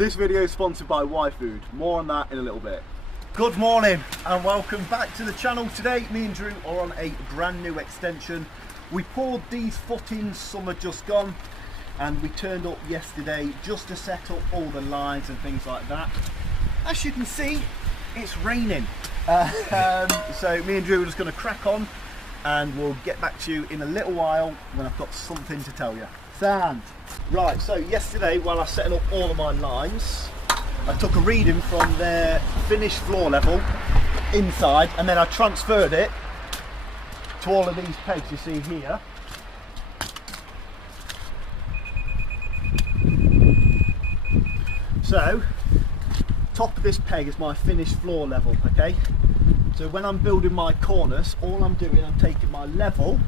This video is sponsored by Y-Food. More on that in a little bit. Good morning and welcome back to the channel. Today me and Drew are on a brand new extension. We poured these footings summer just gone and we turned up yesterday just to set up all the lines and things like that. As you can see, it's raining. So me and Drew are just going to crack on and we'll get back to you in a little while when I've got something to tell you. Sound. Right, so yesterday while I was setting up all of my lines, I took a reading from their finished floor level inside and then I transferred it to all of these pegs you see here. So, top of this peg is my finished floor level, okay? So when I'm building my cornice, all I'm doing, I'm taking my level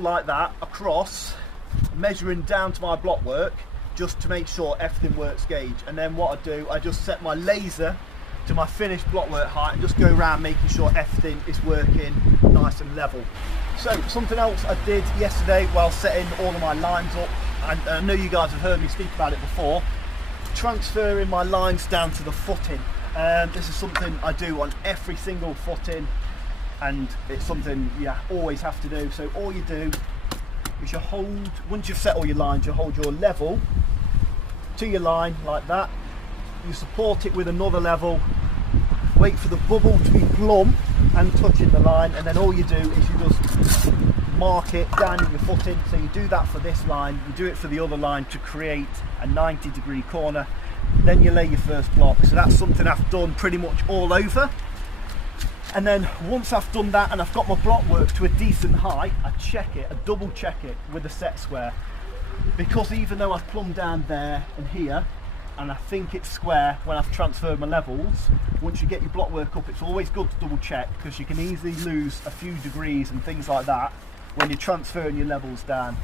like that across, measuring down to my block work just to make sure everything works gauge. And then what I do, I just set my laser to my finished block work height and just go around making sure everything is working nice and level. So something else I did yesterday while setting all of my lines up, and I know you guys have heard me speak about it before, transferring my lines down to the footing. This is something I do on every single footing and it's something you always have to do. So all you do is you hold, once you've set all your lines, you hold your level to your line like that, you support it with another level, wait for the bubble to be plumb and touching the line, and then all you do is you just mark it down in your footing. So you do that for this line, you do it for the other line to create a 90-degree corner, then you lay your first block. So that's something I've done pretty much all over. And then once I've done that and I've got my block work to a decent height, I check it, I double check it with a set square. Because even though I've plumbed down there and here, and I think it's square when I've transferred my levels, once you get your block work up, it's always good to double check because you can easily lose a few degrees and things like that when you're transferring your levels down.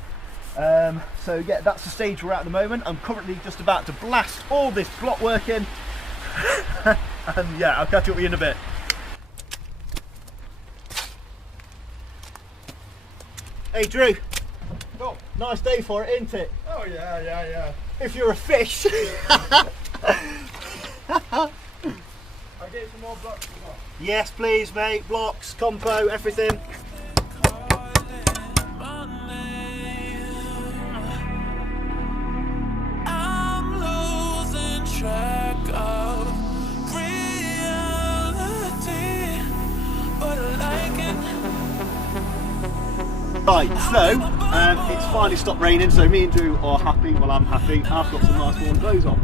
So yeah, that's the stage we're at the moment. I'm currently just about to blast all this block work in. And yeah, I'll catch up with you in a bit. Hey Drew, Oh. Nice day for it, isn't it? Oh yeah. If you're a fish. I get some more blocks as well. Yes please mate, blocks, compo, everything. I'm losing track of reality, but I like it. Right, so it's finally stopped raining, so me and Drew are happy. Well, I'm happy. I've got some nice warm clothes on.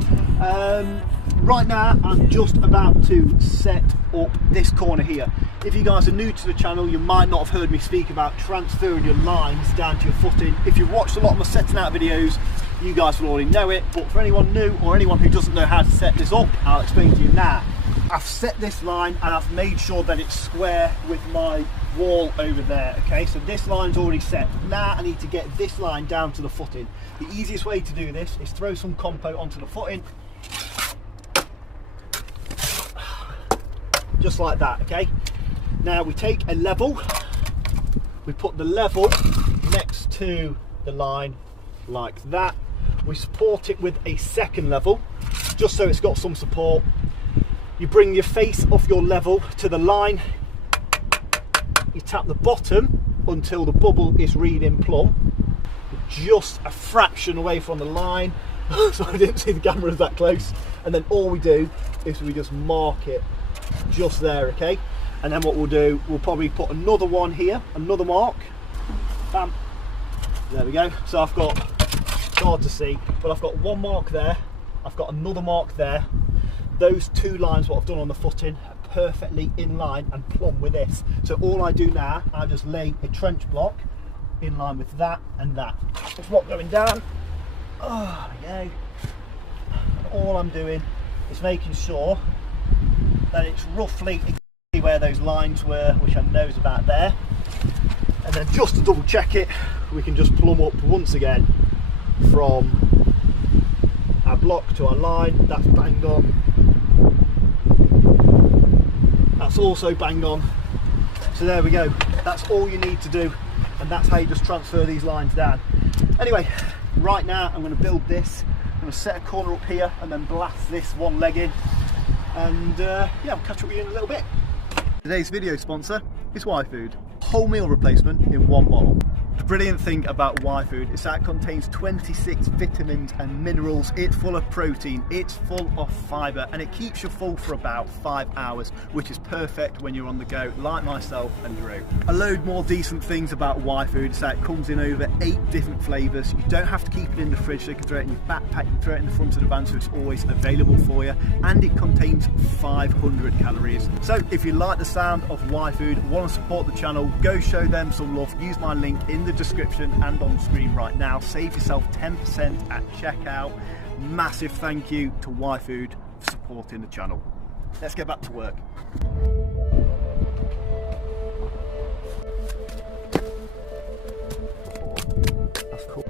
Right now, I'm just about to set up this corner here. If you guys are new to the channel, you might not have heard me speak about transferring your lines down to your footing. If you've watched a lot of my setting out videos, you guys will already know it. But for anyone new or anyone who doesn't know how to set this up, I'll explain to you now. I've set this line and I've made sure that it's square with my wall over there. Okay, so this line's already set. Now I need to get this line down to the footing. The easiest way to do this is throw some compo onto the footing, just like that. Okay, now we take a level, we put the level next to the line like that, we support it with a second level just so it's got some support. You bring your face off your level to the line, you tap the bottom until the bubble is reading plumb, just a fraction away from the line, so I didn't see the cameras that close, and then all we do is we just mark it just there, okay? And then what we'll do, we'll probably put another one here, another mark, bam, there we go. So I've got, it's hard to see, but I've got one mark there, I've got another mark there. Those two lines, what I've done on the footing, are perfectly in line and plumb with this. So all I do now, I just lay a trench block in line with that and that. Just block going down. Oh, there we go. And all I'm doing is making sure that it's roughly exactly where those lines were, which I know is about there. And then just to double check it, we can just plumb up once again from our block to our line. That's bang on. That's also bang on. So there we go. That's all you need to do, and that's how you just transfer these lines down. Anyway, right now I'm going to build this. I'm going to set a corner up here and then blast this one leg in. And yeah, I'll catch up with you in a little bit. Today's video sponsor is Y-Food. Whole meal replacement in one bottle. The brilliant thing about Y-Food is that it contains 26 vitamins and minerals. It's full of protein, it's full of fibre, and it keeps you full for about 5 hours, which is perfect when you're on the go, like myself and Drew. A load more decent things about Y-Food is that it comes in over 8 different flavours. You don't have to keep it in the fridge, so you can throw it in your backpack, you can throw it in the front of the van, so it's always available for you, and it contains 500 calories. So if you like the sound of Y-Food, want to support the channel, go show them some love. Use my link in the description and on screen right now. Save yourself 10% at checkout. Massive thank you to Y-Food for supporting the channel. Let's get back to work. That's cool.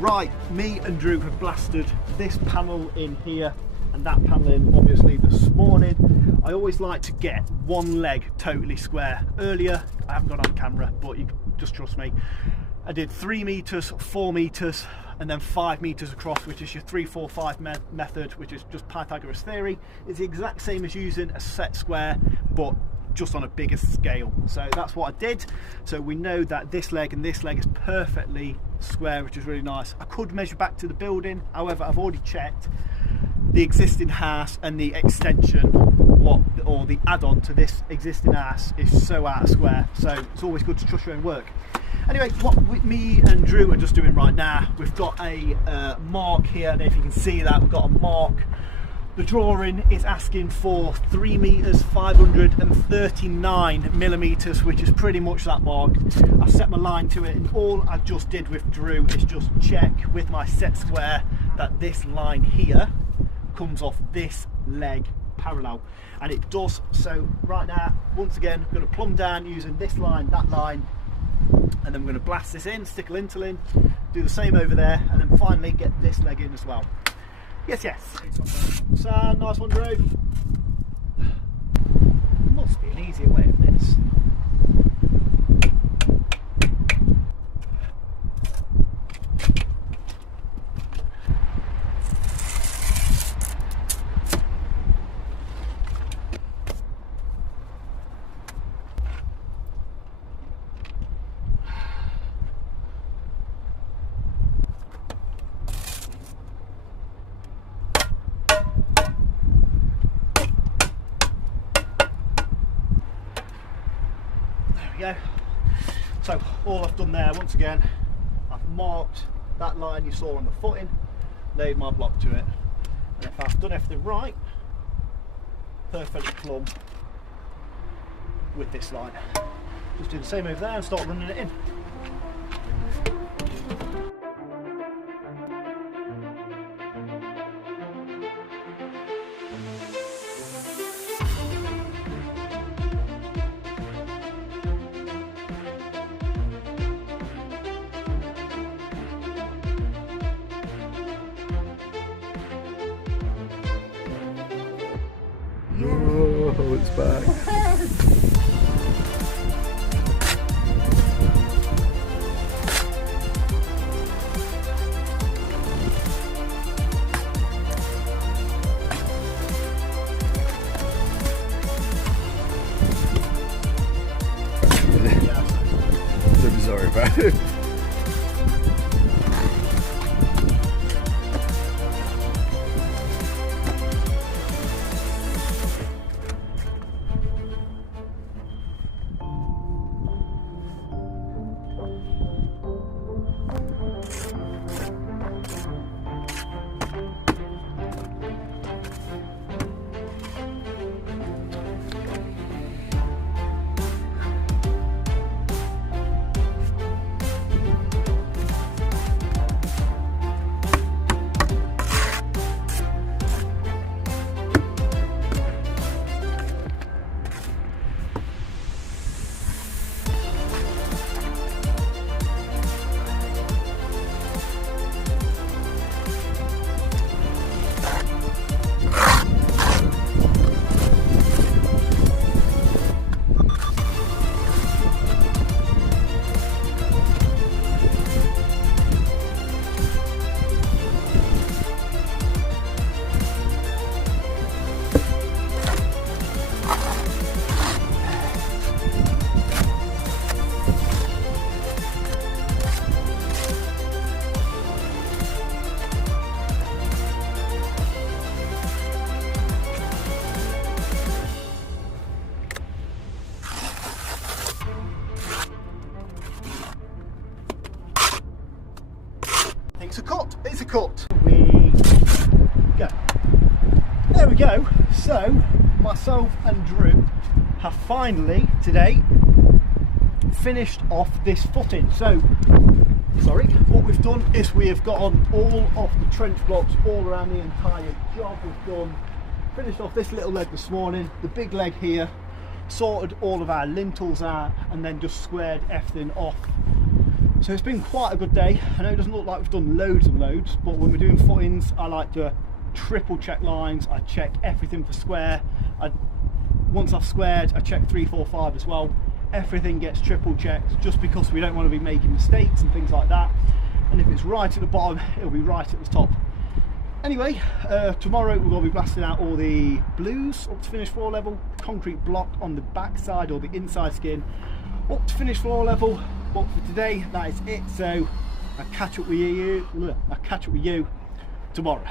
Right, me and Drew have blasted this panel in here and that panel in obviously this morning. I always like to get one leg totally square. Earlier, I haven't got on camera, but you can just trust me, I did 3 meters, 4 meters, and then 5 meters across, which is your 3-4-5 method, which is just Pythagoras theory. It's the exact same as using a set square, but just on a bigger scale. So that's what I did. So we know that this leg and this leg is perfectly square, which is really nice. I could measure back to the building, however I've already checked the existing house and the extension or the add-on to this existing house is so out of square, so it's always good to trust your own work. Anyway, what me and Drew are just doing right now, we've got a mark here. I don't know if you can see that, we've got a mark. The drawing is asking for 3 meters 539 millimeters, which is pretty much that mark. I've set my line to it, and all I just did with Drew is just check with my set square that this line here comes off this leg parallel, and it does. So right now, once again, I'm going to plumb down using this line, that line, and then I'm going to blast this in, stick a lintel in, do the same over there, and then finally get this leg in as well. Yes, yes. So, nice one, Drew. There must be an easier way of this. Go. So all I've done there, once again, I've marked that line you saw on the footing, laid my block to it, and if I've done everything right, perfectly plumb with this line. Just do the same over there and start running it in. Oh, it's back. I'm sorry about it. It's a cut. It's a cut. We go. There we go. So myself and Drew have finally today finished off this footing. So sorry, what we've done is we have got on all of the trench blocks all around the entire job. We've done, finished off this little leg this morning, the big leg here, sorted all of our lintels out, and then just squared everything off. So it's been quite a good day. I know it doesn't look like we've done loads and loads, but when we're doing footings, I like to triple check lines. I check everything for square. Once I've squared, I check 3, 4, 5 as well. Everything gets triple checked, just because we don't want to be making mistakes and things like that. And if it's right at the bottom, it'll be right at the top. Anyway, tomorrow we're going to be blasting out all the blues up to finished floor level, concrete block on the back side or the inside skin up to finished floor level. But for today, that is it. So I'll catch up with you tomorrow.